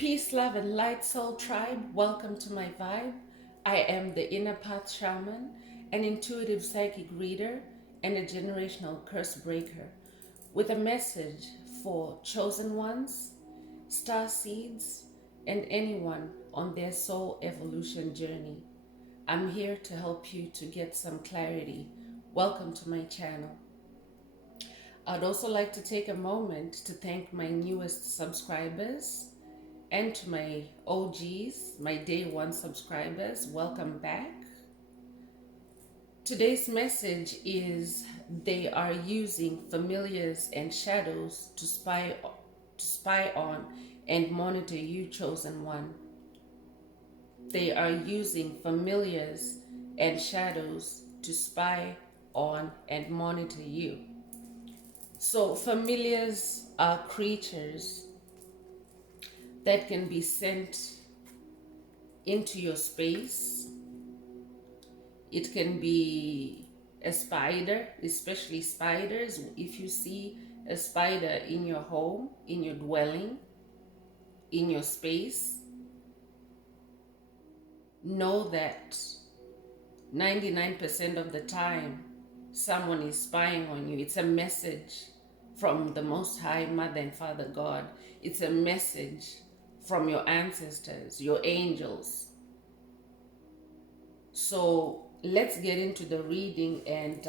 Peace, love, and light soul tribe, welcome to my vibe. I am the inner path shaman, an intuitive psychic reader, and a generational curse breaker with a message for chosen ones, star seeds, and anyone on their soul evolution journey. I'm here to help you to get some clarity. Welcome to my channel. I'd also like to take a moment to thank my newest subscribers. And to my OGs, my day one subscribers, welcome back. Today's message is they are using familiars and shadows to spy on and monitor you, chosen one. They are using familiars and shadows to spy on and monitor you. So familiars are creatures that can be sent into your space. It can be a spider, especially spiders. If you see a spider in your home, in your dwelling, in your space, know that 99% of the time someone is spying on you. It's a message from the Most High Mother and Father God. It's a message from your ancestors, your angels. So let's get into the reading and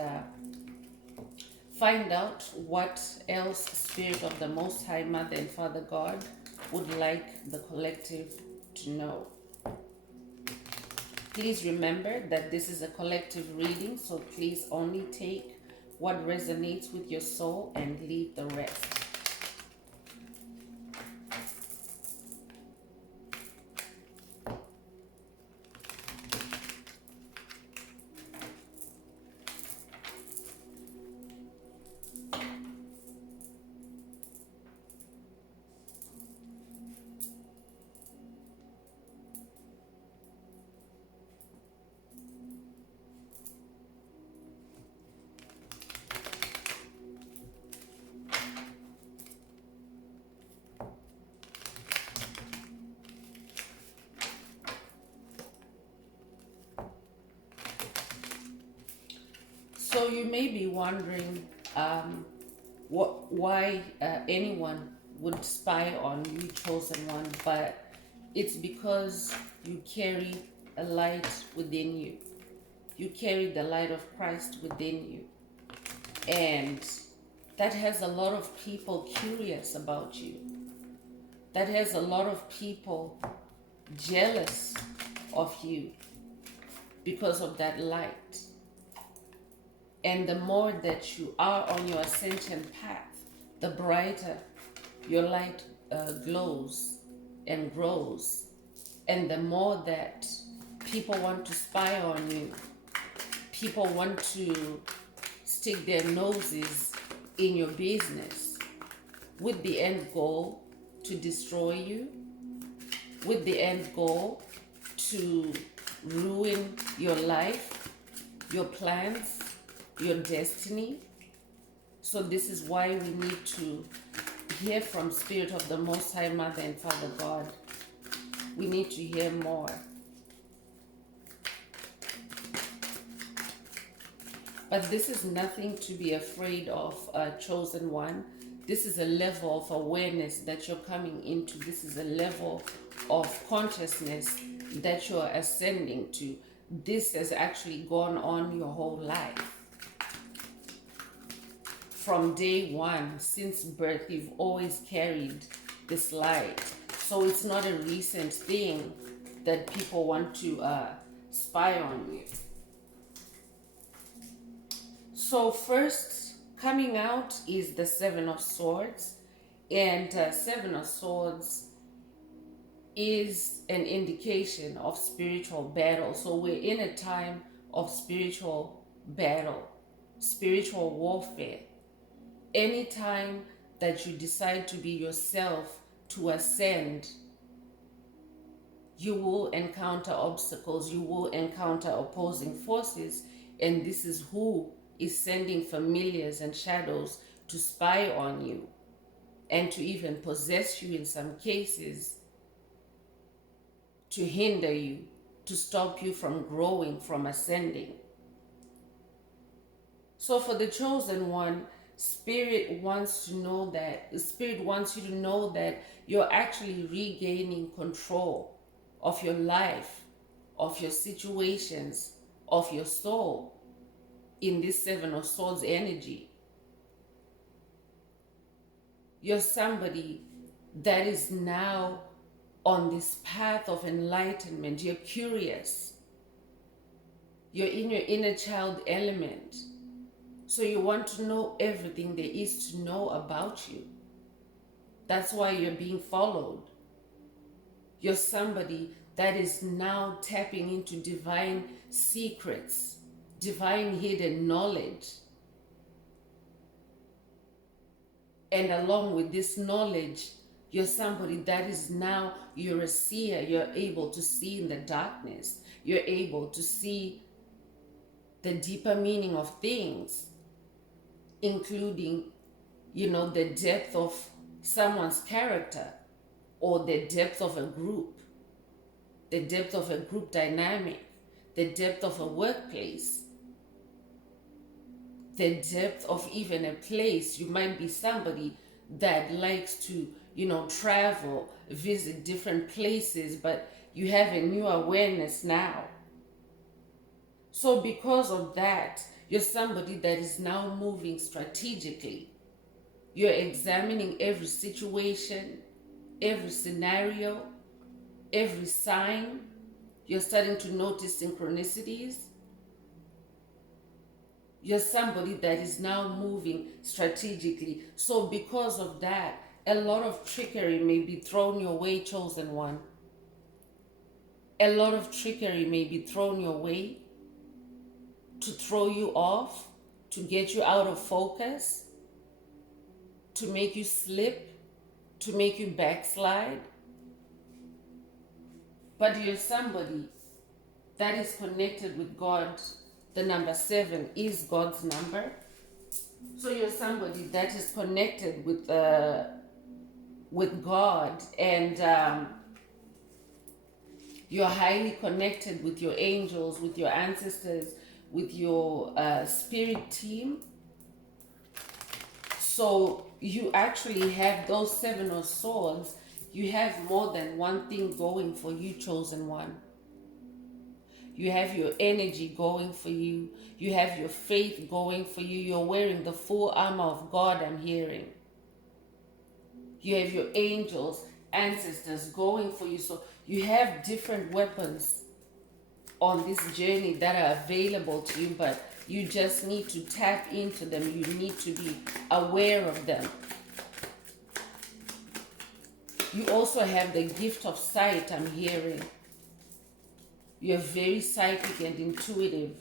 find out what else Spirit of the Most High Mother and Father God would like the collective to know. Please remember that this is a collective reading, so please only take what resonates with your soul and leave the rest. So you may be wondering why anyone would spy on you, chosen one, but it's because you carry a light within you. You carry the light of Christ within you. And that has a lot of people curious about you. That has a lot of people jealous of you because of that light. And the more that you are on your ascension path, the brighter your light glows and grows. And the more that people want to spy on you, people want to stick their noses in your business with the end goal to destroy you, with the end goal to ruin your life, your plans, your destiny. So this is why we need to hear from Spirit of the Most High Mother and Father God. We need to hear more. But this is nothing to be afraid of, chosen one. This is a level of awareness that you're coming into. This is a level of consciousness that you're ascending to. This has actually gone on your whole life. From day one, since birth, you've always carried this light. So it's not a recent thing that people want to spy on you. So first coming out is the Seven of Swords. And Seven of Swords is an indication of spiritual battle. So we're in a time of spiritual battle, spiritual warfare. Anytime that you decide to be yourself, to ascend, you will encounter obstacles, you will encounter opposing forces, and this is who is sending familiars and shadows to spy on you and to even possess you in some cases to hinder you, to stop you from growing, from ascending. So for the chosen one, Spirit wants you to know that you're actually regaining control of your life, of your situations, of your soul in this Seven of Swords energy. You're somebody that is now on this path of enlightenment. You're curious. You're in your inner child element. So you want to know everything there is to know about you. That's why you're being followed. You're somebody that is now tapping into divine secrets, divine hidden knowledge. And along with this knowledge, you're somebody that is now, you're a seer. You're able to see in the darkness. You're able to see the deeper meaning of things, including, the depth of someone's character, or the depth of a group, the depth of a group dynamic, the depth of a workplace, the depth of even a place. You might be somebody that likes to, travel, visit different places, but you have a new awareness now. So because of that, you're somebody that is now moving strategically. You're examining every situation, every scenario, every sign. You're starting to notice synchronicities. You're somebody that is now moving strategically. So because of that, a lot of trickery may be thrown your way, chosen one. A lot of trickery may be thrown your way to throw you off, to get you out of focus, to make you slip, to make you backslide. But you're somebody that is connected with God. The number 7 is God's number. So you're somebody that is connected with God, and you're highly connected with your angels, with your ancestors, with your spirit team. So you actually have those 7 of Swords. You have more than one thing going for you, chosen one. You have your energy going for you. You have your faith going for you. You're wearing the full armor of God, I'm hearing. You have your angels, ancestors going for you. So you have different weapons on this journey that are available to you, but you just need to tap into them. You need to be aware of them. You also have the gift of sight, I'm hearing. You're very psychic and intuitive.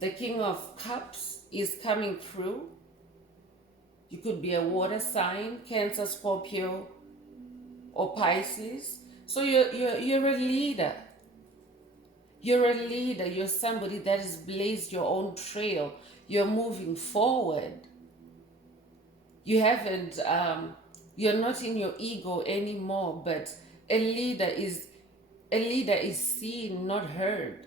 The King of Cups is coming through. You could be a water sign, Cancer, Scorpio, or Pisces. So you're a leader. You're a leader. You're somebody that has blazed your own trail. You're moving forward. You haven't, you're not in your ego anymore, but a leader is seen, not heard.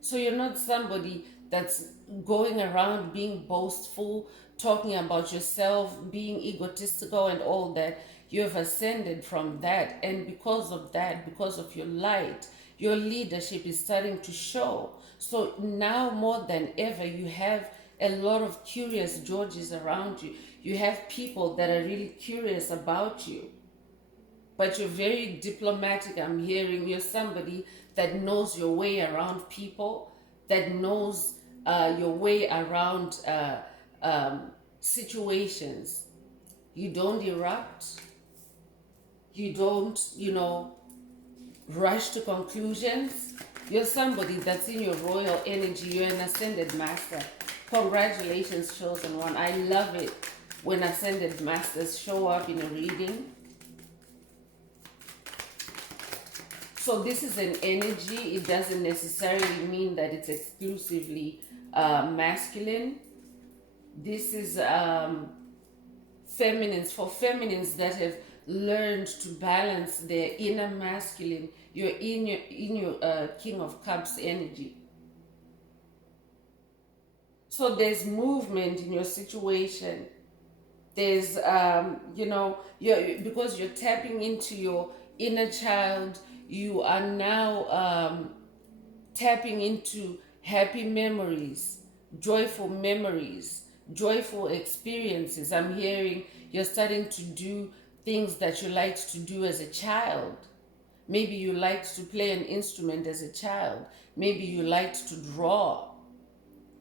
So you're not somebody that's going around being boastful, talking about yourself, being egotistical and all that. You have ascended from that, and because of that, because of your light, your leadership is starting to show. So now more than ever, you have a lot of curious Georges around you. You have people that are really curious about you. But you're very diplomatic, I'm hearing. You're somebody that knows your way around people, that knows your way around situations. You don't erupt. You don't, rush to conclusions. You're somebody that's in your royal energy. You're an ascended master. Congratulations, chosen one. I love it when ascended masters show up in a reading. So this is an energy. It doesn't necessarily mean that it's exclusively masculine. This is feminines, for feminines that have learned to balance their inner masculine, your King of Cups energy. So there's movement in your situation. There's because you're tapping into your inner child, you are now tapping into happy memories, joyful memories, joyful experiences. I'm hearing you're starting to do things that you liked to do as a child. Maybe you liked to play an instrument as a child. Maybe you liked to draw.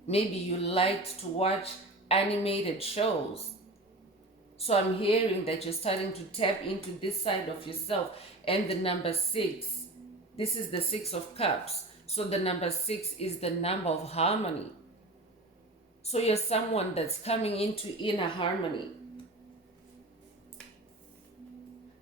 Maybe you liked to watch animated shows. So I'm hearing that you're starting to tap into this side of yourself. And the number 6, this is the 6 of Cups. So the number 6 is the number of harmony. So you're someone that's coming into inner harmony.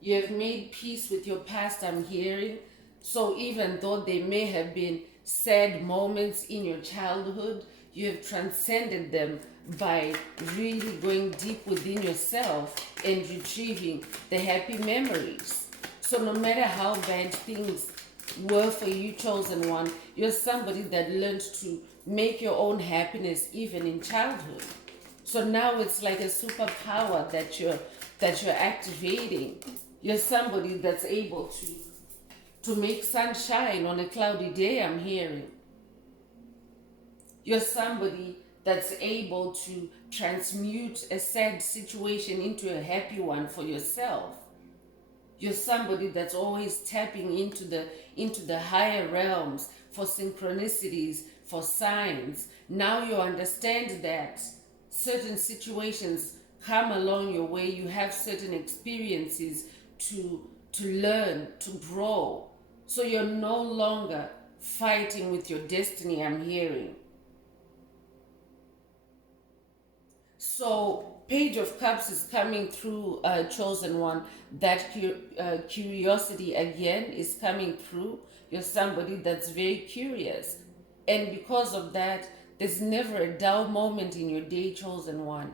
You have made peace with your past, I'm hearing. So even though there may have been sad moments in your childhood, you have transcended them by really going deep within yourself and retrieving the happy memories. So no matter how bad things were for you, chosen one, you're somebody that learned to make your own happiness even in childhood. So now it's like a superpower that you're activating. You're somebody that's able to make sunshine on a cloudy day, I'm hearing. You're somebody that's able to transmute a sad situation into a happy one for yourself. You're somebody that's always tapping into the higher realms for synchronicities, for signs. Now you understand that certain situations come along your way. You have certain experiences to learn, to grow. So you're no longer fighting with your destiny, I'm hearing. So Page of Cups is coming through, chosen one. That curiosity again is coming through. You're somebody that's very curious. And because of that, there's never a dull moment in your day, chosen one.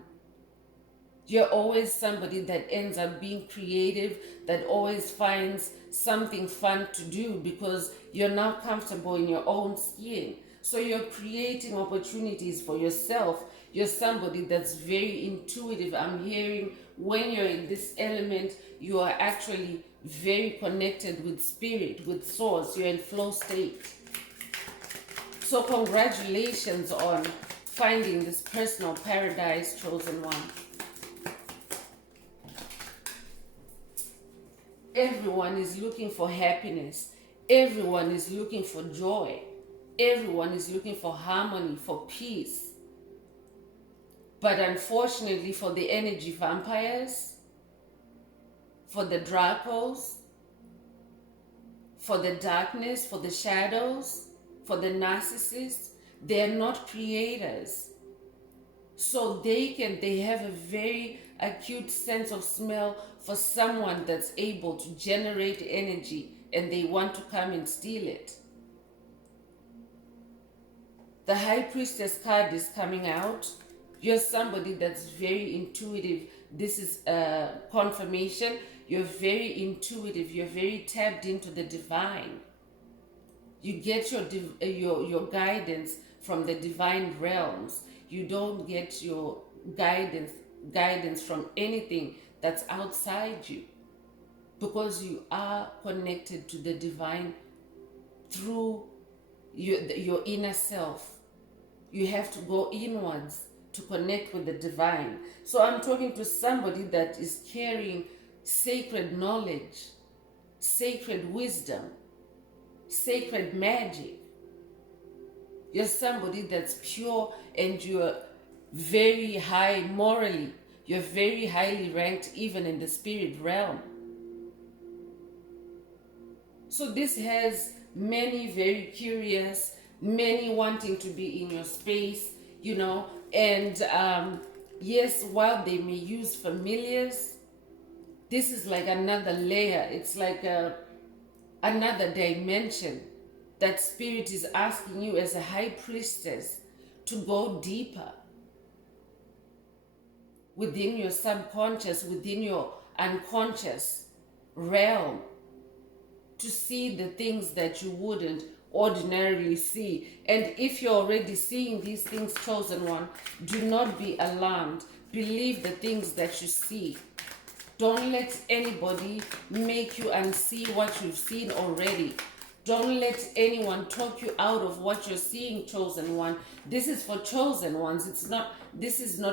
You're always somebody that ends up being creative, that always finds something fun to do because you're now comfortable in your own skin. So you're creating opportunities for yourself. You're somebody that's very intuitive. I'm hearing when you're in this element, you are actually very connected with spirit, with source. You're in flow state. So congratulations on finding this personal paradise, chosen one. Everyone is looking for happiness. Everyone is looking for joy. Everyone is looking for harmony, for peace. But unfortunately for the energy vampires, for the Dracos, for the darkness, for the shadows, for the narcissists, they're not creators. So they have a very acute sense of smell for someone that's able to generate energy and they want to come and steal it. The High Priestess card is coming out. You're somebody that's very intuitive. This is a confirmation. You're very intuitive. You're very tapped into the divine. You get your guidance from the divine realms. You don't get your guidance from anything that's outside you, because you are connected to the divine through your inner self. You have to go inwards to connect with the divine. So I'm talking to somebody that is carrying sacred knowledge, sacred wisdom, sacred magic. You're somebody that's pure and you're very high morally. You're very highly ranked even in the spirit realm. So this has many very curious, many wanting to be in your space, and yes, while they may use familiars, this is like another layer. It's like another dimension that spirit is asking you as a high priestess to go deeper within your subconscious, within your unconscious realm to see the things that you wouldn't ordinarily see. And if you're already seeing these things, chosen one, do not be alarmed. Believe the things that you see. Don't let anybody make you unsee what you've seen already. Don't let anyone talk you out of what you're seeing, chosen one. This is for chosen ones.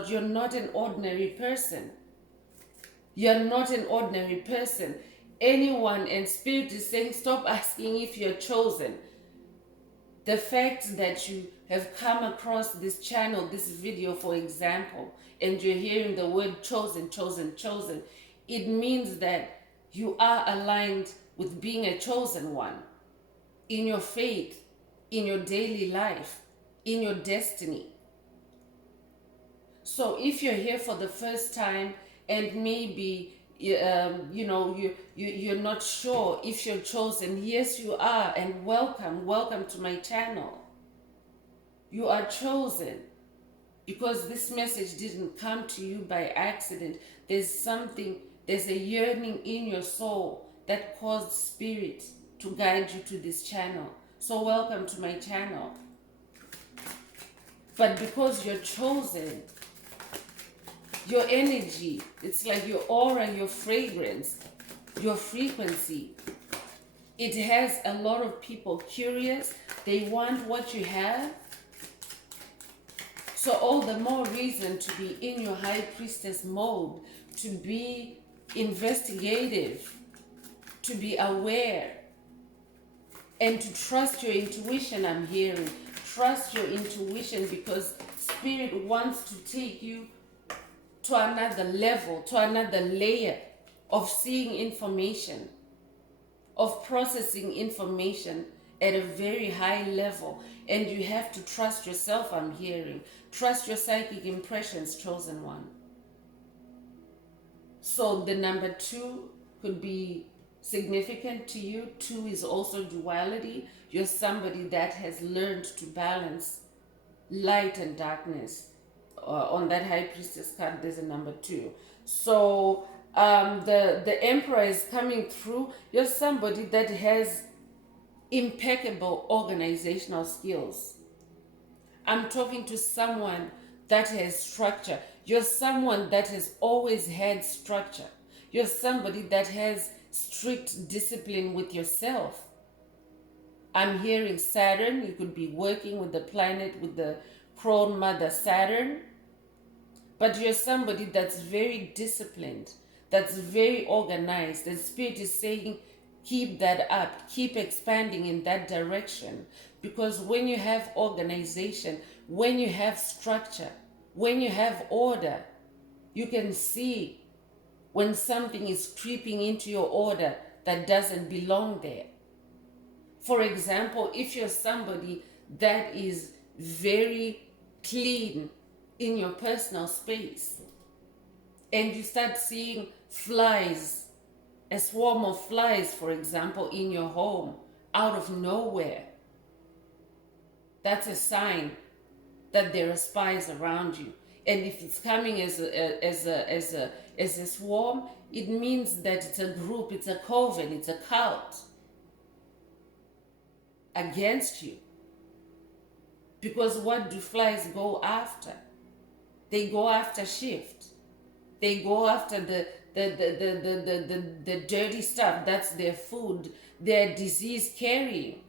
You're not an ordinary person. You're not an ordinary person. Anyone, and Spirit is saying, stop asking if you're chosen. The fact that you have come across this channel, this video, for example, and you're hearing the word chosen, chosen, chosen, it means that you are aligned with being a chosen one in your faith, in your daily life, in your destiny. So if you're here for the first time and maybe you're not sure if you're chosen, yes, you are, and welcome to my channel. You are chosen because this message didn't come to you by accident. There's a yearning in your soul that caused Spirit to guide you to this channel. So welcome to my channel. But because you're chosen, your energy, it's like your aura, your fragrance, your frequency, it has a lot of people curious. They want what you have. So all the more reason to be in your high priestess mode, to be investigative, to be aware, and to trust your intuition. I'm hearing, trust your intuition, because Spirit wants to take you to another level, to another layer of seeing information, of processing information at a very high level. And you have to trust yourself, I'm hearing. Trust your psychic impressions, chosen one. So the number 2 could be significant to you. 2 is also duality. You're somebody that has learned to balance light and darkness. On that high priestess card, there's a number 2. So the emperor is coming through. You're somebody that has impeccable organizational skills. I'm talking to someone that has structure. You're someone that has always had structure. You're somebody that has strict discipline with yourself. I'm hearing Saturn. You could be working with the planet, with the crone mother Saturn. But you're somebody that's very disciplined, that's very organized. The Spirit is saying, keep that up, keep expanding in that direction. Because when you have organization, when you have structure, when you have order, you can see when something is creeping into your order that doesn't belong there. For example, if you're somebody that is very clean in your personal space, and you start seeing flies, a swarm of flies, for example, in your home, out of nowhere, that's a sign that there are spies around you. And if it's coming as a swarm, it means that it's a group, it's a coven, it's a cult against you. Because what do flies go after? They go after shift. They go after the dirty stuff. That's their food, their disease carrying.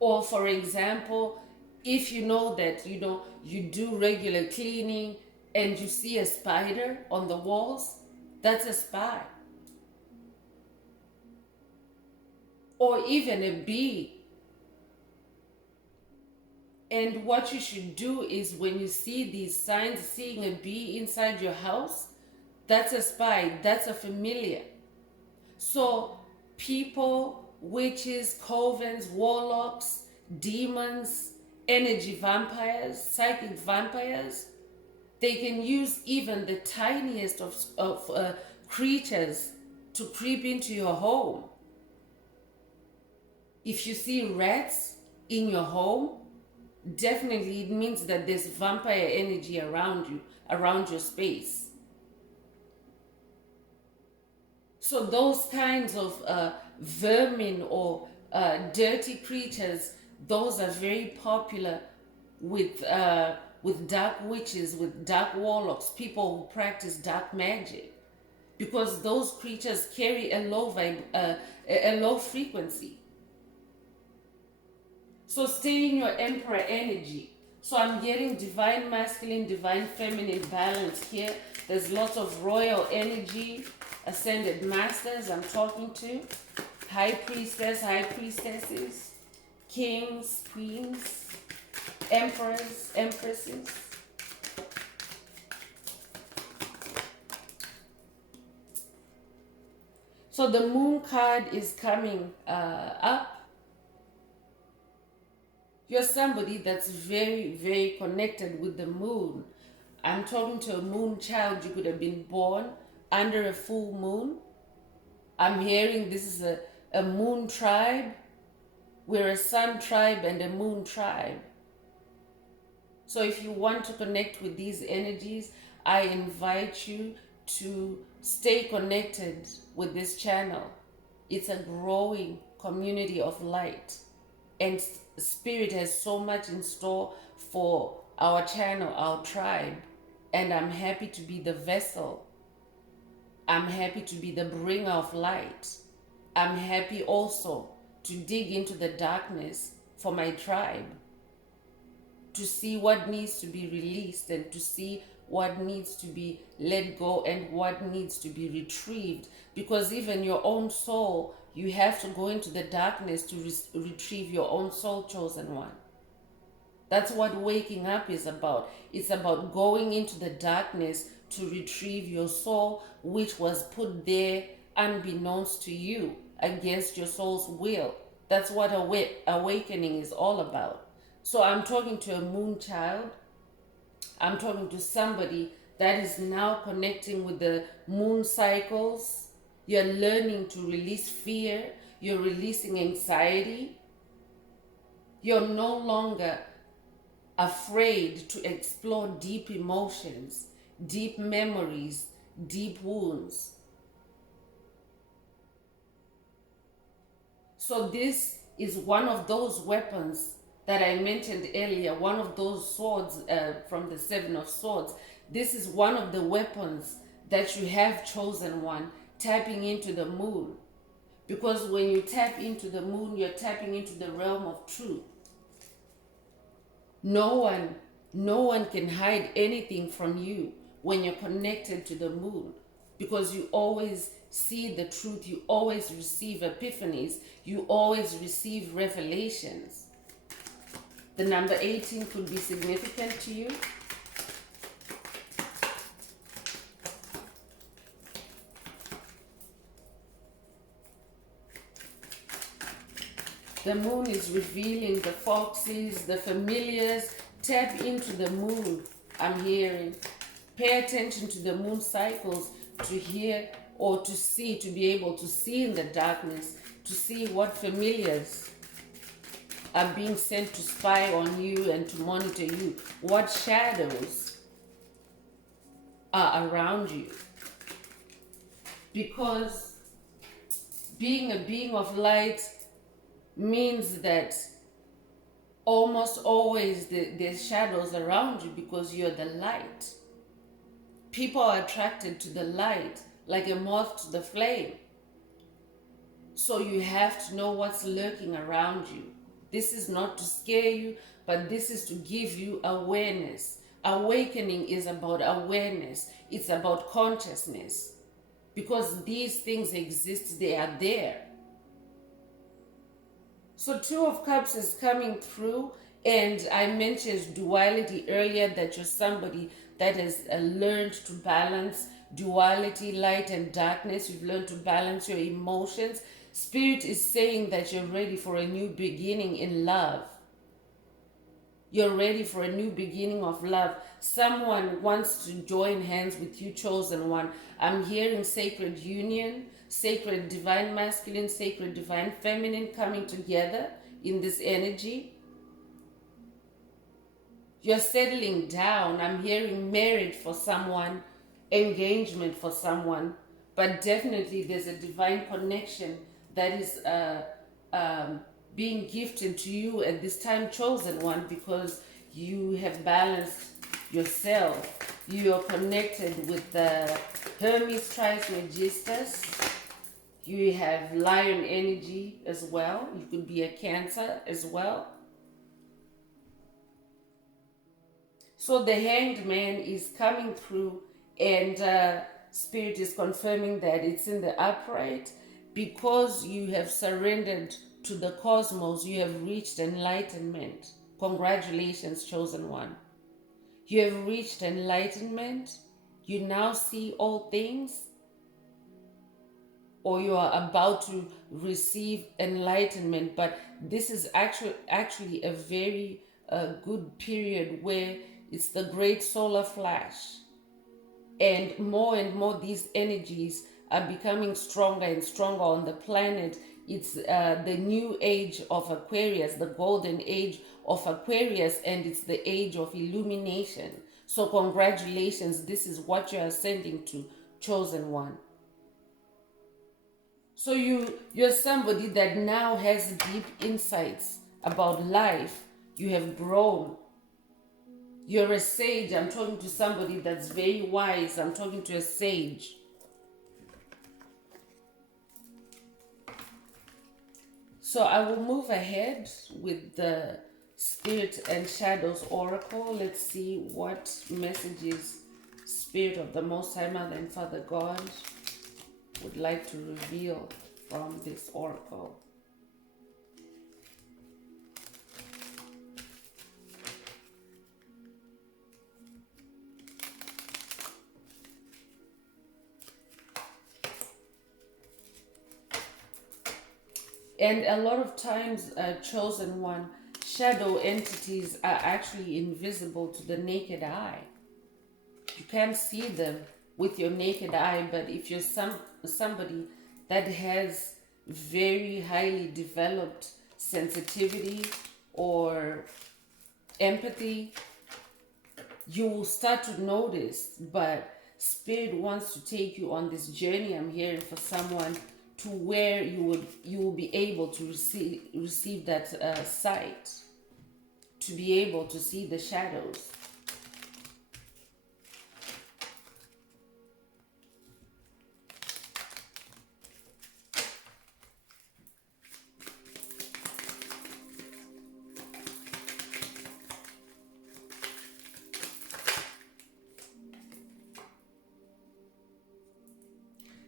Or for example, if you know that you do regular cleaning and you see a spider on the walls, that's a spy. Or even a bee. And what you should do is, when you see these signs, seeing a bee inside your house, that's a spy, that's a familiar. So people, witches, covens, warlocks, demons, energy vampires, psychic vampires, they can use even the tiniest of creatures to creep into your home. If you see rats in your home, definitely it means that there's vampire energy around you, around your space. So those kinds of vermin or dirty creatures, those are very popular with dark witches, with dark warlocks, people who practice dark magic, because those creatures carry a a low frequency. So stay in your emperor energy. So I'm getting divine masculine, divine feminine balance here. There's lots of royal energy, ascended masters I'm talking to, high priestess, high priestesses, kings, queens, emperors, empresses. So the moon card is coming up. You're somebody that's very, very connected with the moon. I'm talking to a moon child. You could have been born under a full moon. I'm hearing this is a moon tribe. We're a sun tribe and a moon tribe. So if you want to connect with these energies, I invite you to stay connected with this channel. It's a growing community of light, and Spirit has so much in store for our channel, our tribe, and I'm happy to be the vessel. I'm happy to be the bringer of light. I'm happy also to dig into the darkness for my tribe, to see what needs to be released and to see what needs to be let go and what needs to be retrieved. Because even your own soul, you have to go into the darkness to retrieve your own soul, chosen one. That's what waking up is about. It's about going into the darkness to retrieve your soul, which was put there unbeknownst to you, against your soul's will. That's what awakening is all about. So I'm talking to a moon child. I'm talking to somebody that is now connecting with the moon cycles. You're learning to release fear. You're releasing anxiety. You're no longer afraid to explore deep emotions, deep memories, deep wounds. So this is one of those weapons that I mentioned earlier, one of those swords from the Seven of Swords. This is one of the weapons that you have, chosen one, tapping into the moon. Because when you tap into the moon, you're tapping into the realm of truth. No one can hide anything from you when you're connected to the moon, because you always see the truth, you always receive epiphanies, you always receive revelations. The number 18 could be significant to you. The moon is revealing the foxes, the familiars. Tap into the moon, I'm hearing. Pay attention to the moon cycles to hear or to see, to be able to see in the darkness, to see what familiars are being sent to spy on you and to monitor you. What shadows are around you. Because being a being of light means that almost always there's shadows around you, because you're the light. People are attracted to the light like a moth to the flame. So you have to know what's lurking around you. This is not to scare you, but this is to give you awareness. Awakening is about awareness. It's about consciousness. Because these things exist, they are there. So Two of Cups is coming through, and I mentioned duality earlier, that you're somebody that has learned to balance duality, light and darkness. You've learned to balance your emotions. Spirit is saying that you're ready for a new beginning in love. You're ready for a new beginning of love. Someone wants to join hands with you, chosen one. I'm hearing sacred union, sacred divine masculine, sacred divine feminine coming together in this energy. You're settling down. I'm hearing marriage for someone, engagement for someone, but definitely there's a divine connection that is being gifted to you at this time, chosen one, because you have balanced yourself. You are connected with the Hermes Trismegistus. You have lion energy as well. You could be a Cancer as well. So the Hanged Man is coming through, and Spirit is confirming that it's in the upright. Because you have surrendered to the cosmos, you have reached enlightenment. Congratulations, chosen one. You have reached enlightenment. You now see all things, or you are about to receive enlightenment. But this is actually a very good period where it's the great solar flash, and more these energies are becoming stronger and stronger on the planet. It's the new age of Aquarius, the golden age of Aquarius, and it's the age of illumination. So congratulations, this is what you're ascending to, chosen one. So you're somebody that now has deep insights about life. You have grown. You're a sage. I'm talking to somebody that's very wise. I'm talking to a sage. So I will move ahead with the Spirit and Shadows Oracle. Let's see what messages Spirit of the Most High Mother and Father God would like to reveal from this oracle. And a lot of times, chosen one, shadow entities are actually invisible to the naked eye. You can't see them with your naked eye, but if you're somebody that has very highly developed sensitivity or empathy, you will start to notice. But Spirit wants to take you on this journey, I'm hearing, for someone, to where you will be able to receive that sight, to be able to see the shadows.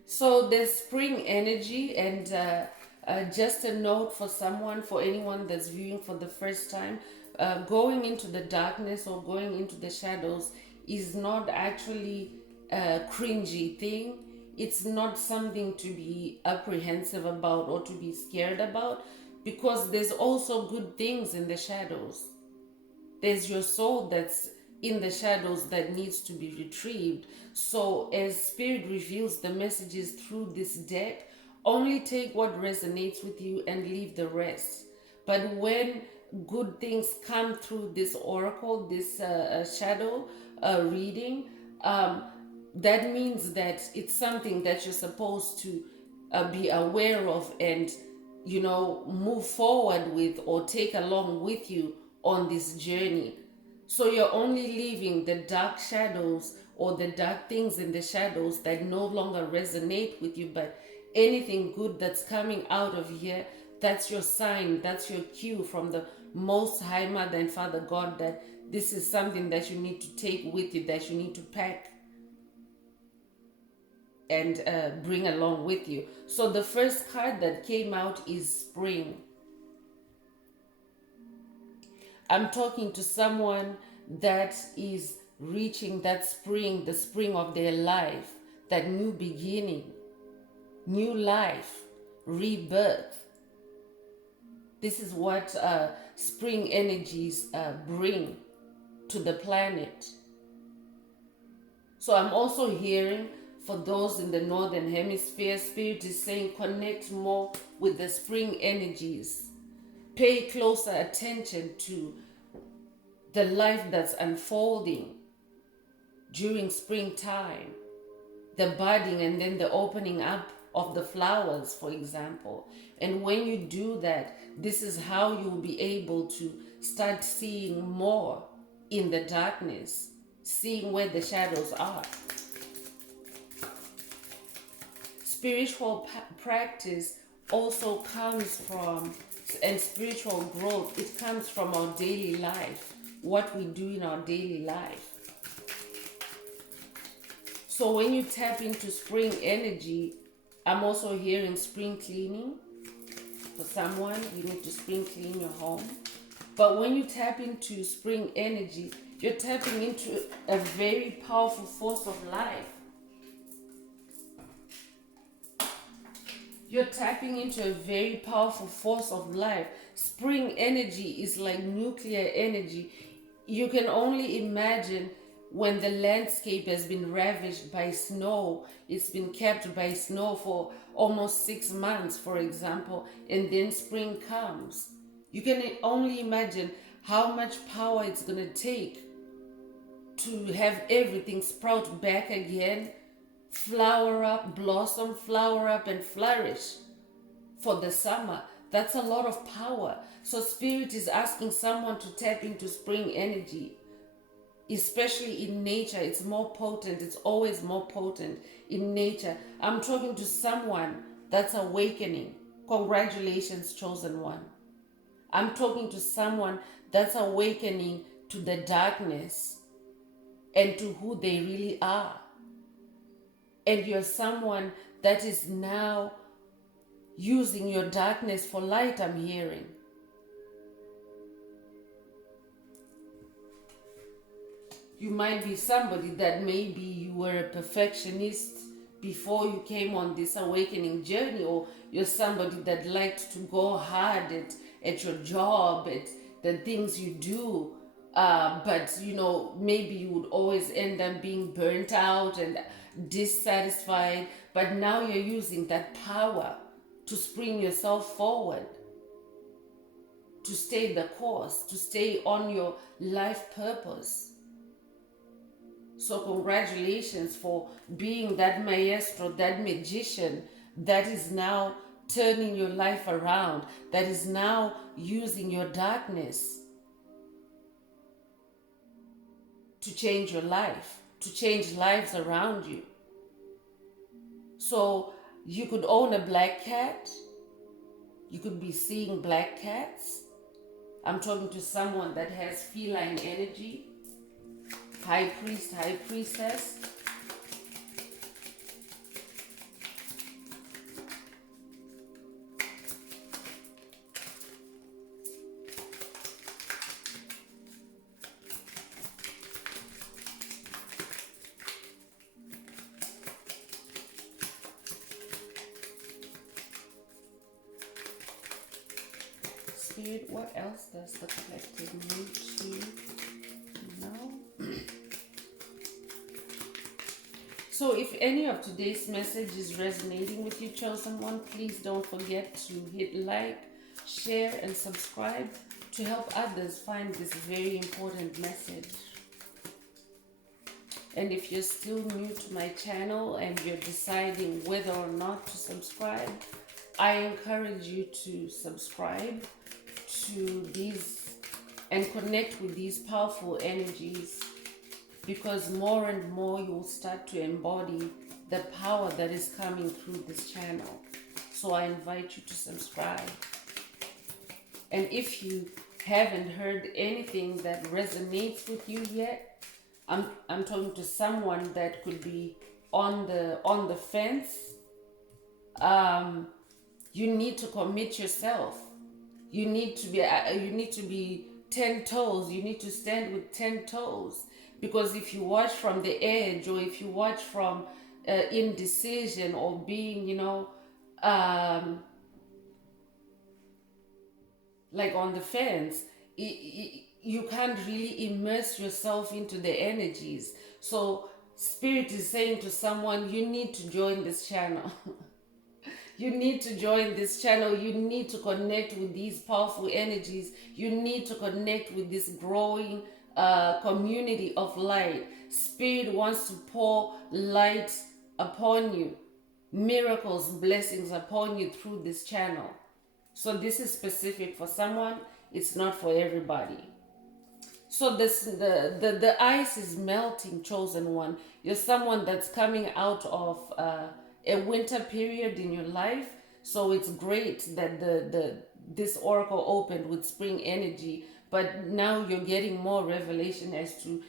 So there's spring energy, and just a note for someone, for anyone that's viewing for the first time, going into the darkness or going into the shadows is not actually a cringy thing. It's not something to be apprehensive about or to be scared about, because there's also good things in the shadows. There's your soul that's in the shadows that needs to be retrieved. So as Spirit reveals the messages through this deck, only take what resonates with you and leave the rest. But when good things come through this oracle, this shadow reading, that means that it's something that you're supposed to be aware of and, move forward with or take along with you on this journey. So you're only leaving the dark shadows or the dark things in the shadows that no longer resonate with you, but anything good that's coming out of here, that's your sign, that's your cue from the Most High Mother and Father God that this is something that you need to take with you, that you need to pack and bring along with you. So the first card that came out is Spring. I'm talking to someone that is reaching that spring, the spring of their life, that new beginning, new life, rebirth. This is what spring energies bring to the planet. So I'm also hearing, for those in the northern hemisphere, Spirit is saying connect more with the spring energies. Pay closer attention to the life that's unfolding during springtime. the budding and then the opening up of the flowers, for example. And when you do that, this is how you'll be able to start seeing more in the darkness, seeing where the shadows are. Spiritual practice also comes from, and spiritual growth, it comes from our daily life, what we do in our daily life. So when you tap into spring energy, I'm also hearing spring cleaning. For someone, you need to spring clean your home. But when you tap into spring energy, you're tapping into a very powerful force of life. You're tapping into a very powerful force of life. Spring energy is like nuclear energy. You can only imagine when the landscape has been ravaged by snow, it's been kept by snow for almost 6 months, for example, and then spring comes. You can only imagine how much power it's going to take to have everything sprout back again, flower up, blossom, flower up, and flourish for the summer. That's a lot of power. So Spirit is asking someone to tap into spring energy, especially in nature. It's more potent. It's always more potent in nature. I'm talking to someone that's awakening. Congratulations, chosen one. I'm talking to someone that's awakening to the darkness and to who they really are. And you're someone that is now using your darkness for light, I'm hearing. You might be somebody that maybe you were a perfectionist before you came on this awakening journey, or you're somebody that liked to go hard at your job, at the things you do, but maybe you would always end up being burnt out and dissatisfied. But now you're using that power to spring yourself forward, to stay the course, to stay on your life purpose. So congratulations for being that maestro, that magician that is now turning your life around, that is now using your darkness to change your life, to change lives around you. So you could own a black cat. You could be seeing black cats. I'm talking to someone that has feline energy. High priest, high priestess. Spirit, what else does the collective need to know? So if any of today's message is resonating with you, chosen one, please don't forget to hit like, share, and subscribe to help others find this very important message. And if you're still new to my channel and you're deciding whether or not to subscribe, I encourage you to subscribe to these and connect with these powerful energies, because more and more you will start to embody the power that is coming through this channel. So I invite you to subscribe. And if you haven't heard anything that resonates with you yet, I'm talking to someone that could be on the fence. You need to commit yourself. You need to be 10 toes. You need to stand with 10 toes. Because if you watch from the edge, or if you watch from indecision, or being, like on the fence, you can't really immerse yourself into the energies. So Spirit is saying to someone, you need to join this channel. You need to join this channel. You need to connect with these powerful energies. You need to connect with this growing community of light. Spirit wants to pour light upon you, miracles, blessings upon you through this channel. So this is specific for someone, it's not for everybody. So the ice is melting, chosen one. You're someone that's coming out of a winter period in your life. So it's great that this oracle opened with spring energy, but now you're getting more revelation as to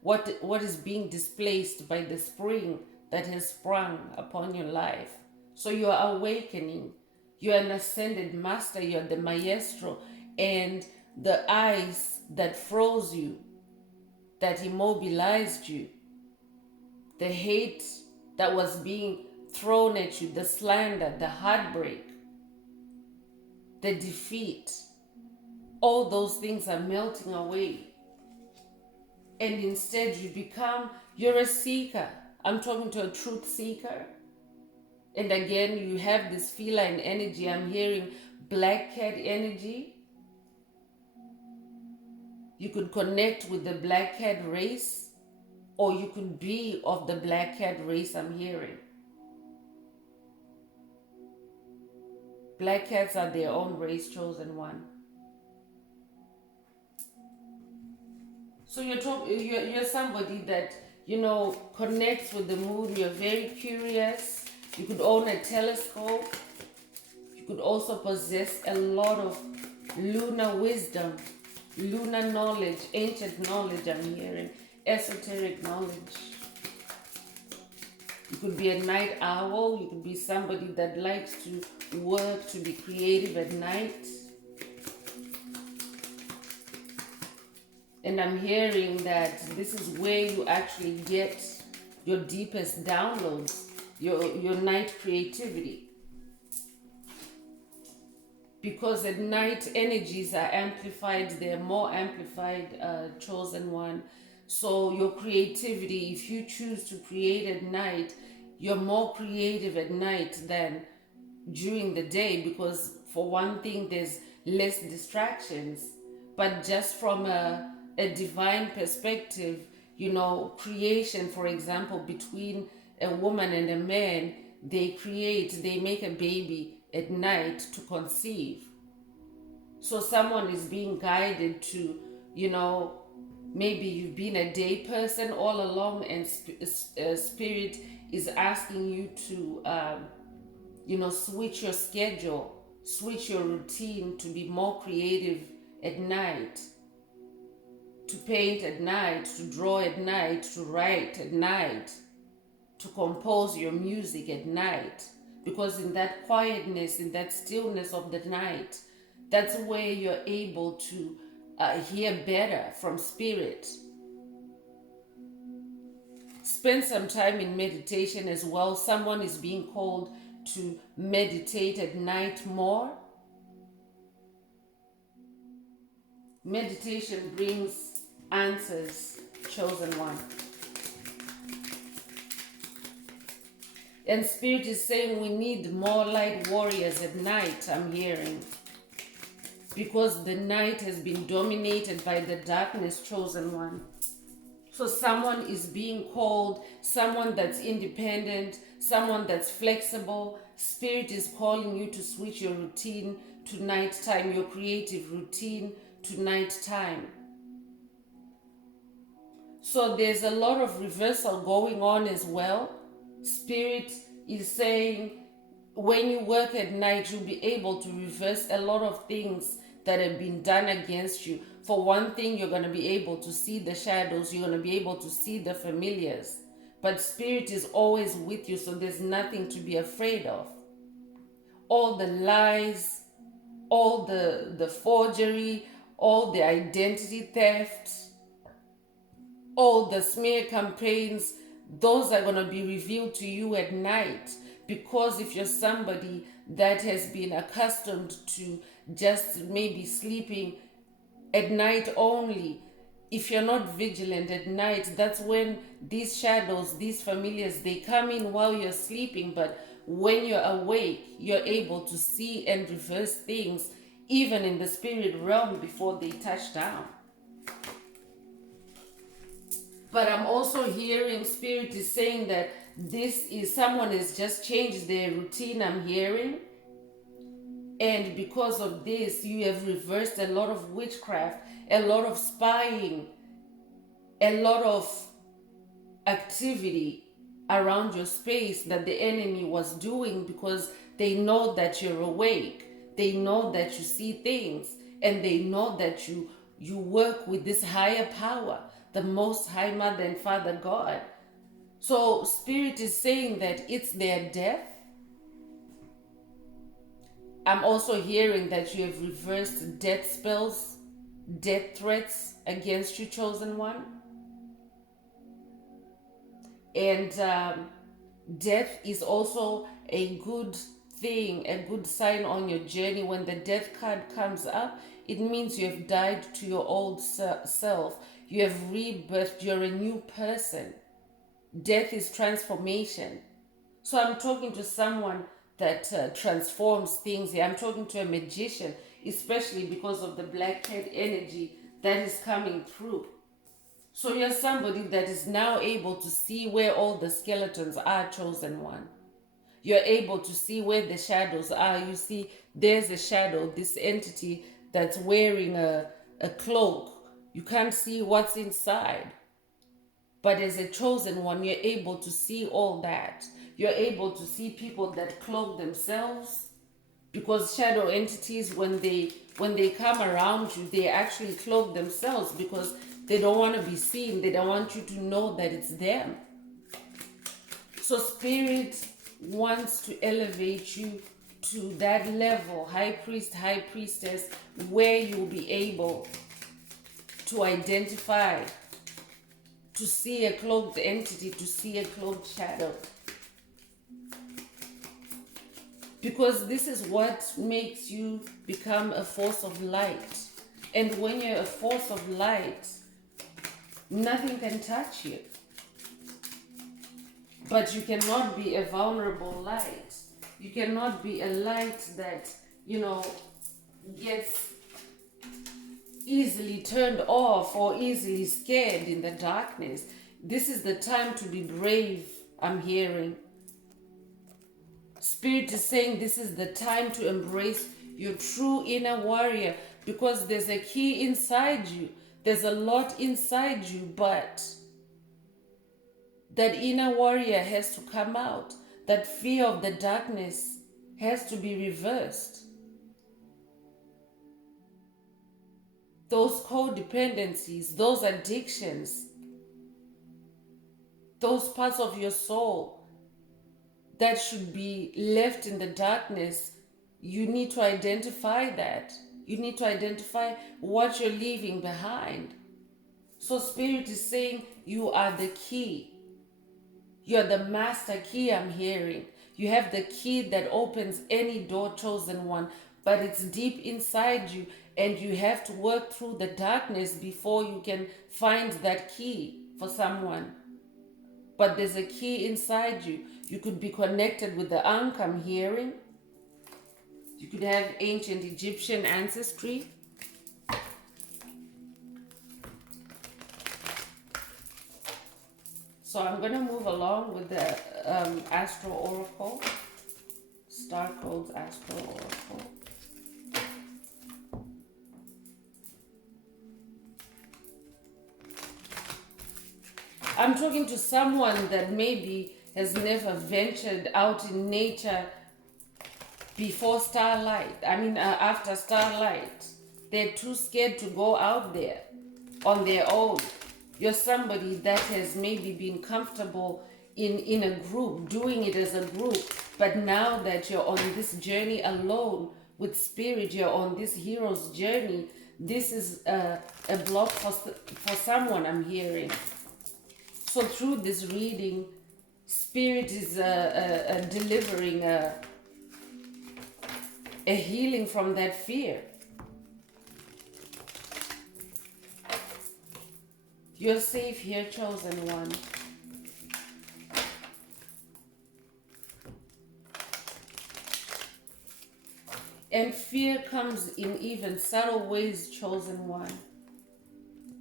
what is being displaced by the spring that has sprung upon your life. So you are awakening. You're an ascended master. You're the maestro. And the ice that froze you, that immobilized you, the hate that was being thrown at you, the slander, the heartbreak, the defeat, all those things are melting away. And instead you're a seeker. I'm talking to a truth seeker. And again, you have this feline energy. I'm hearing black cat energy. You could connect with the black cat race, or you could be of the black cat race, I'm hearing. Black cats are their own race, chosen one. So you're somebody that, connects with the moon. You're very curious. You could own a telescope. You could also possess a lot of lunar wisdom, lunar knowledge, ancient knowledge, I'm hearing, esoteric knowledge. You could be a night owl. You could be somebody that likes to work, to be creative at night. And I'm hearing that this is where you actually get your deepest downloads, your night creativity. Because at night energies are amplified, they're more amplified, chosen one. So your creativity, if you choose to create at night, you're more creative at night than during the day, because for one thing, there's less distractions. But just from a divine perspective, creation, for example, between a woman and a man, they make a baby at night to conceive. So someone is being guided to, maybe you've been a day person all along, and spirit is asking you to, switch your schedule, switch your routine to be more creative at night, to paint at night, to draw at night, to write at night, to compose your music at night. Because in that quietness, in that stillness of the night, that's where you're able to hear better from spirit. Spend some time in meditation as well. Someone is being called to meditate at night more. Meditation brings answers, chosen one. And spirit is saying we need more light warriors at night, I'm hearing. Because the night has been dominated by the darkness, chosen one. So someone is being called, someone that's independent, someone that's flexible. Spirit is calling you to switch your routine to nighttime, your creative routine to nighttime. So there's a lot of reversal going on as well. Spirit is saying when you work at night, you'll be able to reverse a lot of things that have been done against you. For one thing, you're going to be able to see the shadows. You're going to be able to see the familiars. But spirit is always with you, so there's nothing to be afraid of. All the lies, all the forgery, all the identity theft, all the smear campaigns, those are going to be revealed to you at night. Because if you're somebody that has been accustomed to just maybe sleeping at night only, if you're not vigilant at night, that's when these shadows, these familiars, they come in while you're sleeping. But when you're awake, you're able to see and reverse things, even in the spirit realm, before they touch down. But I'm also hearing Spirit is saying that this is someone has just changed their routine, I'm hearing. And because of this, you have reversed a lot of witchcraft, a lot of spying, a lot of activity around your space that the enemy was doing, because they know that you're awake. They know that you see things, and they know that you work with this higher power, the Most High Mother and Father God. So Spirit is saying that it's their death. I'm also hearing that you have reversed death spells, death threats against you, chosen one. And death is also a good thing, a good sign on your journey. When the death card comes up, it means you have died to your old self. You have rebirthed. You're a new person. Death is transformation. So I'm talking to someone that transforms things here. I'm talking to a magician, especially because of the black cat energy that is coming through. So you're somebody that is now able to see where all the skeletons are, chosen one. You're able to see where the shadows are. You see there's a shadow, this entity that's wearing a cloak. You can't see what's inside. But as a chosen one, you're able to see all that. You're able to see people that cloak themselves, because shadow entities, when they come around you, they actually cloak themselves because they don't want to be seen. They don't want you to know that it's them. So Spirit wants to elevate you to that level, high priest, high priestess, where you'll be able to identify, to see a cloaked entity, to see a cloaked shadow. Because this is what makes you become a force of light. And when you're a force of light, nothing can touch you. But you cannot be a vulnerable light. You cannot be a light that, gets easily turned off or easily scared in the darkness. This is the time to be brave, I'm hearing. Spirit is saying this is the time to embrace your true inner warrior, because there's a key inside you. There's a lot inside you, but that inner warrior has to come out. That fear of the darkness has to be reversed. Those codependencies, those addictions, those parts of your soul that should be left in the darkness, you need to identify that. You need to identify what you're leaving behind. So Spirit is saying you are the key. You're the master key, I'm hearing. You have the key that opens any door, chosen one, but it's deep inside you, and you have to work through the darkness before you can find that key for someone. But there's a key inside you. You could be connected with the Ankh, I'm hearing. You could have ancient Egyptian ancestry. So I'm going to move along with the Astro Oracle, Star Codes Astro Oracle. I'm talking to someone that maybe has never ventured out in nature before starlight. After starlight. They're too scared to go out there on their own. You're somebody that has maybe been comfortable in a group, doing it as a group, but now that you're on this journey alone with Spirit, you're on this hero's journey. This is a block for someone, I'm hearing. So through this reading, Spirit is delivering a healing from that fear. You're safe here, chosen one. And fear comes in even subtle ways, chosen one.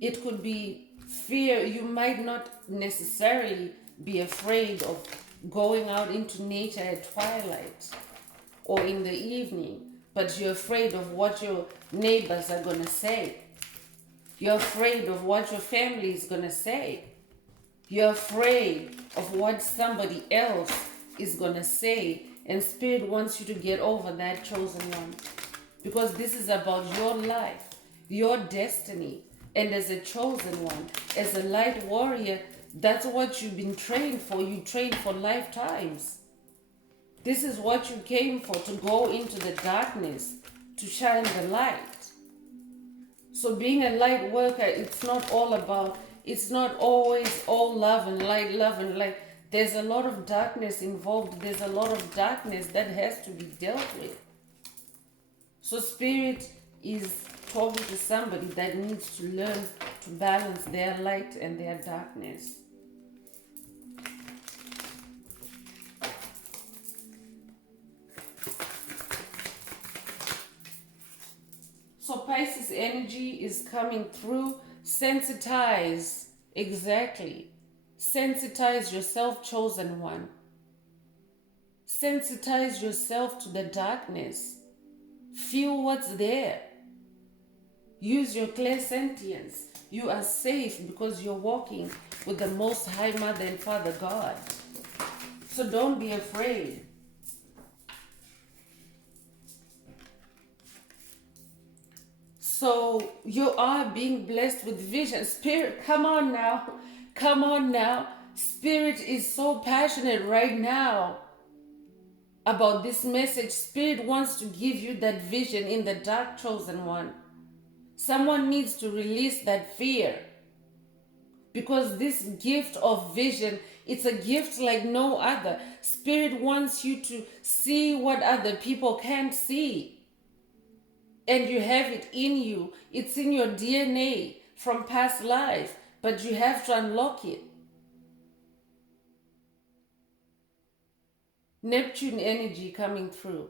It could be Fear, you might not necessarily be afraid of going out into nature at twilight or in the evening, but you're afraid of what your neighbors are going to say. You're afraid of what your family is going to say. You're afraid of what somebody else is going to say. And Spirit wants you to get over that, chosen one. Because this is about your life, your destiny. And as a chosen one, as a light warrior, that's what you've been trained for. You trained for lifetimes. This is what you came for, to go into the darkness, to shine the light. So being a light worker, it's not always all love and light, love and light. There's a lot of darkness involved. There's a lot of darkness that has to be dealt with. So Spirit is talking to somebody that needs to learn to balance their light and their darkness. So Pisces energy is coming through. Sensitize, exactly. Sensitize yourself, chosen one. Sensitize yourself to the darkness. Feel what's there. Use your clairsentience. You are safe because you're walking with the Most High Mother and Father God. So don't be afraid. So you are being blessed with vision. Spirit, come on now. Come on now. Spirit is so passionate right now about this message. Spirit wants to give you that vision in the dark, chosen one. Someone needs to release that fear. Because this gift of vision, it's a gift like no other. Spirit wants you to see what other people can't see. And you have it in you. It's in your DNA from past life. But you have to unlock it. Neptune energy coming through.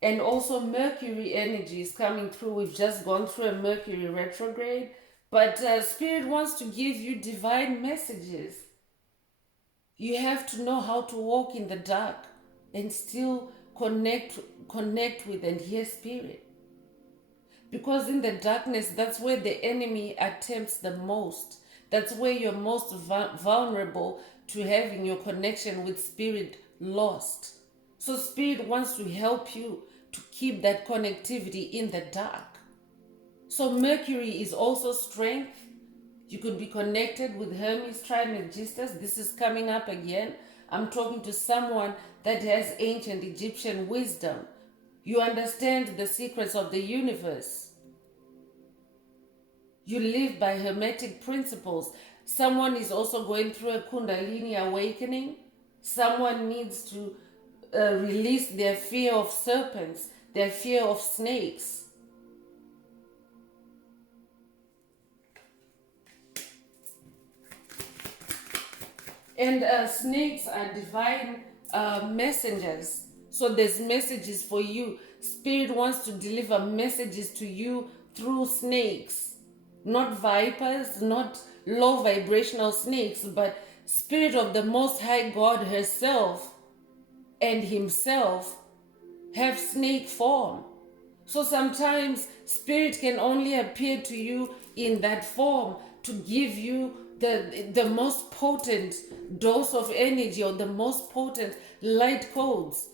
And also Mercury energy is coming through. We've just gone through a Mercury retrograde. But Spirit wants to give you divine messages. You have to know how to walk in the dark and still connect with and hear Spirit. Because in the darkness, that's where the enemy attempts the most. That's where you're most vulnerable to having your connection with Spirit lost. So Spirit wants to help you to keep that connectivity in the dark. So Mercury is also strength. You could be connected with Hermes Trismegistus. This is coming up again. I'm talking to someone that has ancient Egyptian wisdom. You understand the secrets of the universe. You live by hermetic principles. Someone is also going through a Kundalini awakening. Someone needs to release their fear of serpents, their fear of snakes. And snakes are divine messengers. So there's messages for you. Spirit wants to deliver messages to you through snakes. Not vipers, not low vibrational snakes, but Spirit of the Most High God herself and himself have snake form. So sometimes Spirit can only appear to you in that form to give you the most potent dose of energy or the most potent light codes.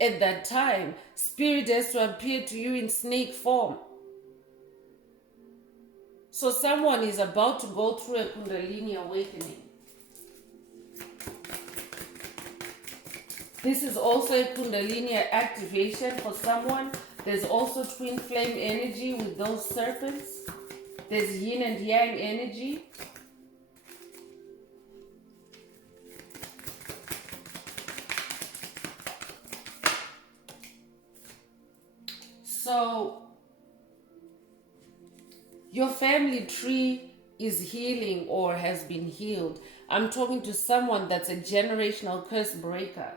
At that time, Spirit has to appear to you in snake form. So someone is about to go through a Kundalini awakening. This is also a Kundalini activation for someone. There's also twin flame energy with those serpents. There's yin and yang energy. So your family tree is healing or has been healed. I'm talking to someone that's a generational curse breaker.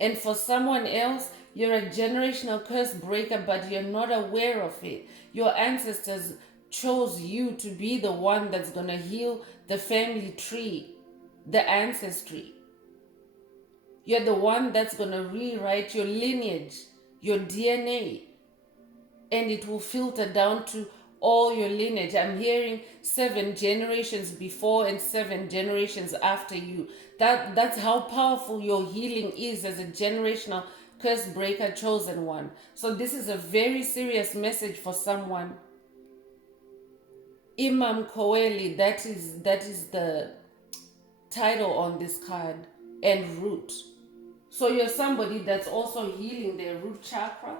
And for someone else, you're a generational curse breaker, but you're not aware of it. Your ancestors chose you to be the one that's going to heal the family tree, the ancestry. You're the one that's going to rewrite your lineage, your DNA, and it will filter down to all your lineage. I'm hearing 7 generations before and 7 generations after you. That's how powerful your healing is as a generational curse breaker, chosen one. So this is a very serious message for someone. Imam Koeli, that is the title on this card, and root. So you're somebody that's also healing their root chakra,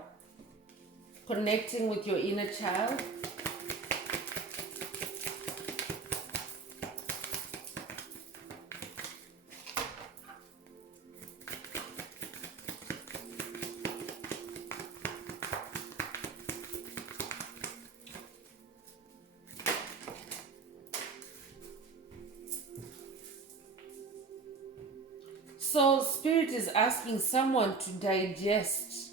connecting with your inner child. So Spirit is asking someone to digest,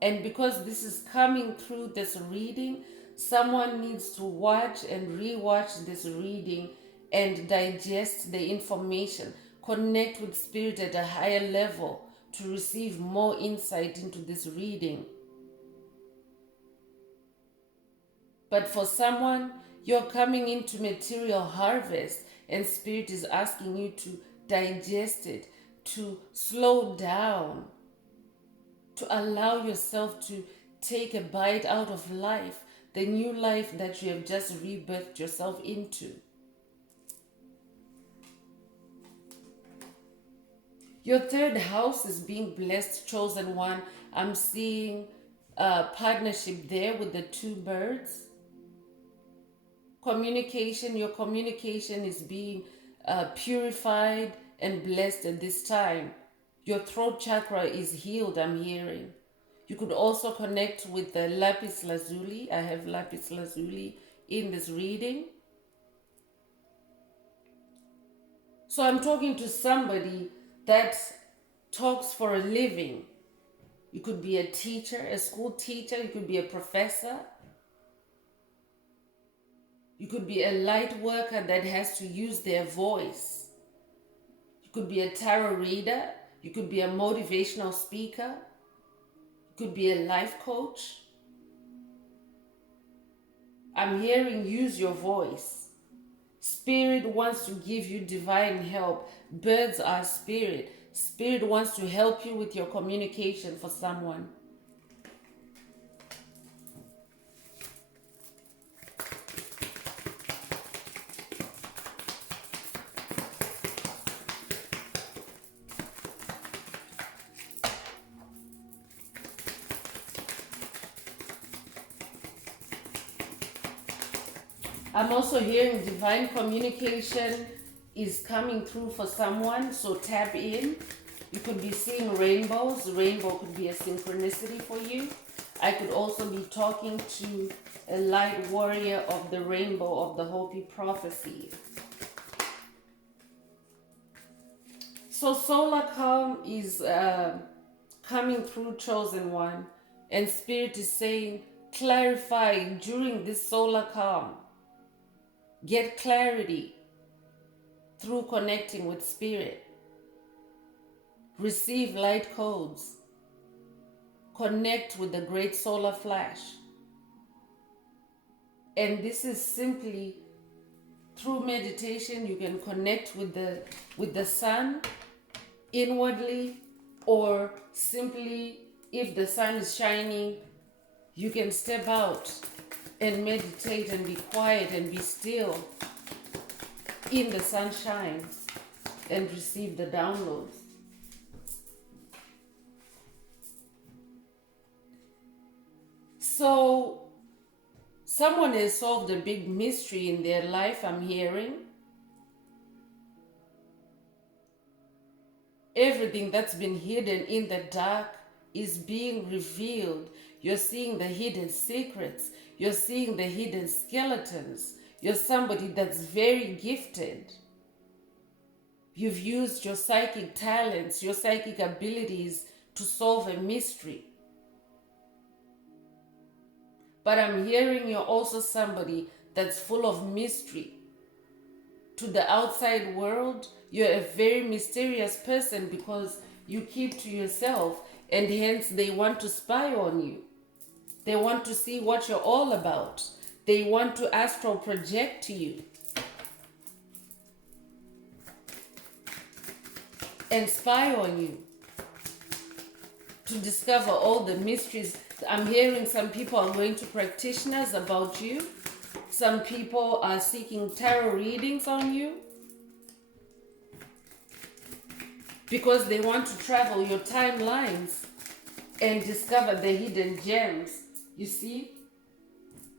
and because this is coming through this reading, someone needs to watch and rewatch this reading and digest the information, connect with Spirit at a higher level to receive more insight into this reading. But for someone, you're coming into material harvest, and Spirit is asking you to digest it, to slow down, to allow yourself to take a bite out of life, the new life that you have just rebirthed yourself into. Your 3rd house is being blessed, chosen one. I'm seeing a partnership there with the 2 birds. Communication, your communication is being purified and blessed at this time. Your throat chakra is healed, I'm hearing. You could also connect with the lapis lazuli. I have lapis lazuli in this reading. So I'm talking to somebody that talks for a living. You could be a teacher, a school teacher. You could be a professor. You could be a light worker that has to use their voice. You could be a tarot reader. You could be a motivational speaker. You could be a life coach. I'm hearing use your voice. Spirit wants to give you divine help. Birds are spirit. Spirit wants to help you with your communication for someone. I'm also hearing divine communication is coming through for someone, so tap in. You could be seeing rainbows. Rainbow could be a synchronicity for you. I could also be talking to a light warrior of the rainbow of the Hopi prophecy. So solar calm is coming through, chosen one, and Spirit is saying, clarify during this solar calm. Get clarity through connecting with Spirit. Receive light codes. Connect with the great solar flash. And this is simply through meditation. You can connect with the sun inwardly, or simply if the sun is shining, you can step out and meditate and be quiet and be still in the sunshine and receive the downloads. So someone has solved a big mystery in their life, I'm hearing. Everything that's been hidden in the dark is being revealed. You're seeing the hidden secrets. You're seeing the hidden skeletons. You're somebody that's very gifted. You've used your psychic talents, your psychic abilities to solve a mystery. But I'm hearing you're also somebody that's full of mystery. To the outside world, you're a very mysterious person because you keep to yourself, and hence they want to spy on you. They want to see what you're all about. They want to astral project to you and spy on you to discover all the mysteries. I'm hearing some people are going to practitioners about you. Some people are seeking tarot readings on you because they want to travel your timelines and discover the hidden gems. You see?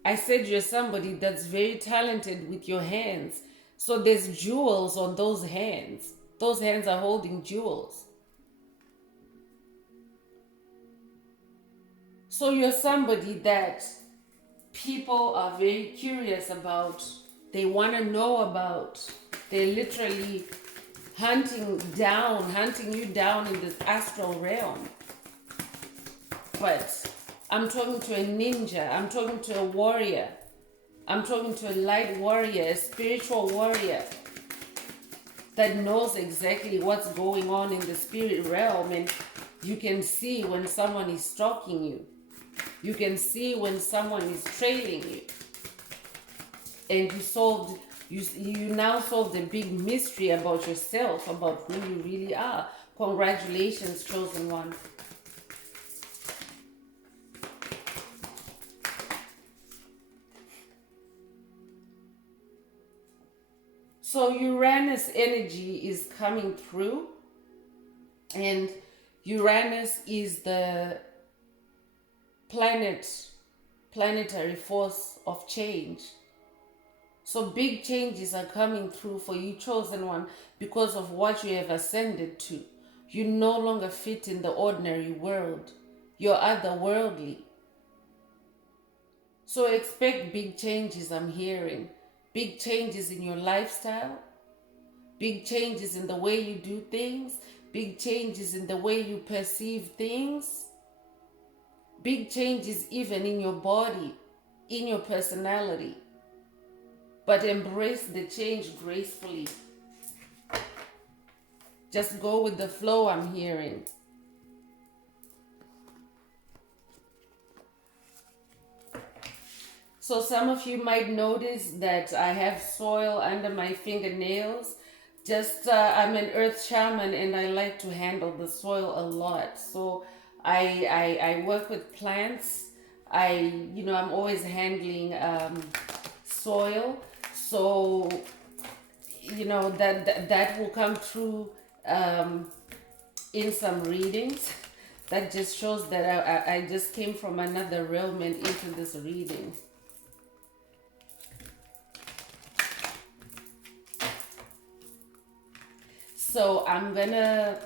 I said you're somebody that's very talented with your hands. So there's jewels on those hands. Those hands are holding jewels. So you're somebody that people are very curious about. They want to know about. They're literally hunting you down in this astral realm. But I'm talking to a ninja. I'm talking to a warrior. I'm talking to a light warrior, a spiritual warrior that knows exactly what's going on in the spirit realm. And you can see when someone is stalking you. You can see when someone is trailing you. And you now solved a big mystery about yourself, about who you really are. Congratulations, chosen one. So Uranus energy is coming through, and Uranus is the planetary force of change. So big changes are coming through for you, chosen one, because of what you have ascended to. You no longer fit in the ordinary world. You're otherworldly. So expect big changes, I'm hearing. Big changes in your lifestyle. Big changes in the way you do things. Big changes in the way you perceive things. Big changes even in your body, in your personality. But embrace the change gracefully. Just go with the flow, I'm hearing. So some of you might notice that I have soil under my fingernails. I'm an earth shaman and I like to handle the soil a lot. So I work with plants. I'm always handling soil. So, that will come through in some readings. That just shows that I just came from another realm and into this reading. So I'm gonna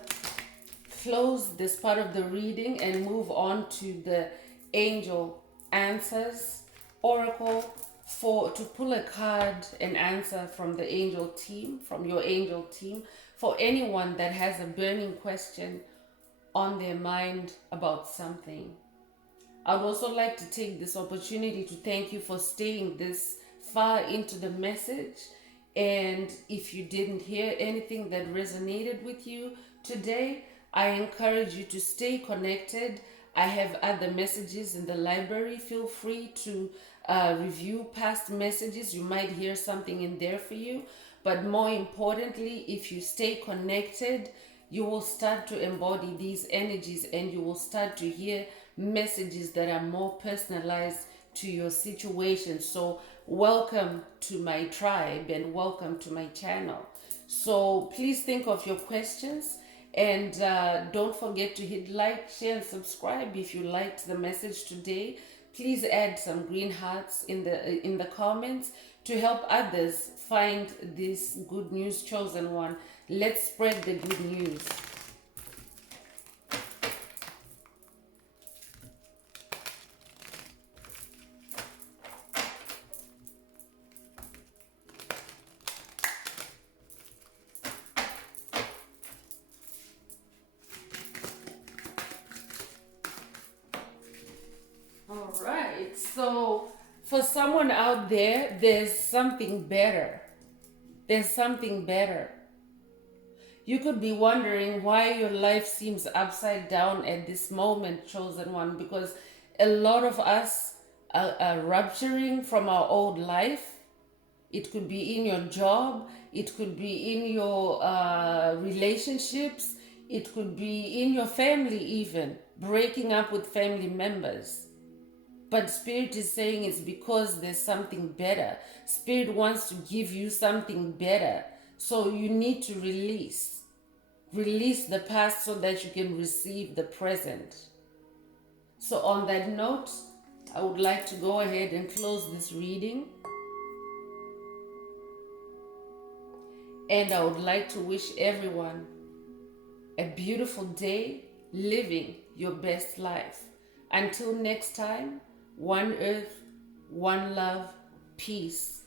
close this part of the reading and move on to the angel answers oracle to pull a card and answer from the angel team, from your angel team, for anyone that has a burning question on their mind about something. I'd also like to take this opportunity to thank you for staying this far into the message. And if you didn't hear anything that resonated with you today, I encourage you to stay connected. I have other messages in the library. Feel free to review past messages. You might hear something in there for you. But more importantly, if you stay connected, you will start to embody these energies and you will start to hear messages that are more personalized to your situation. So welcome to my tribe and welcome to my channel. So please think of your questions and don't forget to hit like, share, and subscribe if you liked the message today. Please add some green hearts in the comments to help others find this good news, chosen one. Let's spread the good news. All right, so For someone out there, there's something better. There's something better. You could be wondering why your life seems upside down at this moment, chosen one, because a lot of us are rupturing from our old life. It could be in your job, it could be in your relationships, it could be in your family, even breaking up with family members. But Spirit is saying it's because there's something better. Spirit wants to give you something better. So you need to release. Release the past so that you can receive the present. So on that note, I would like to go ahead and close this reading. And I would like to wish everyone a beautiful day, living your best life. Until next time, one earth, one love, peace.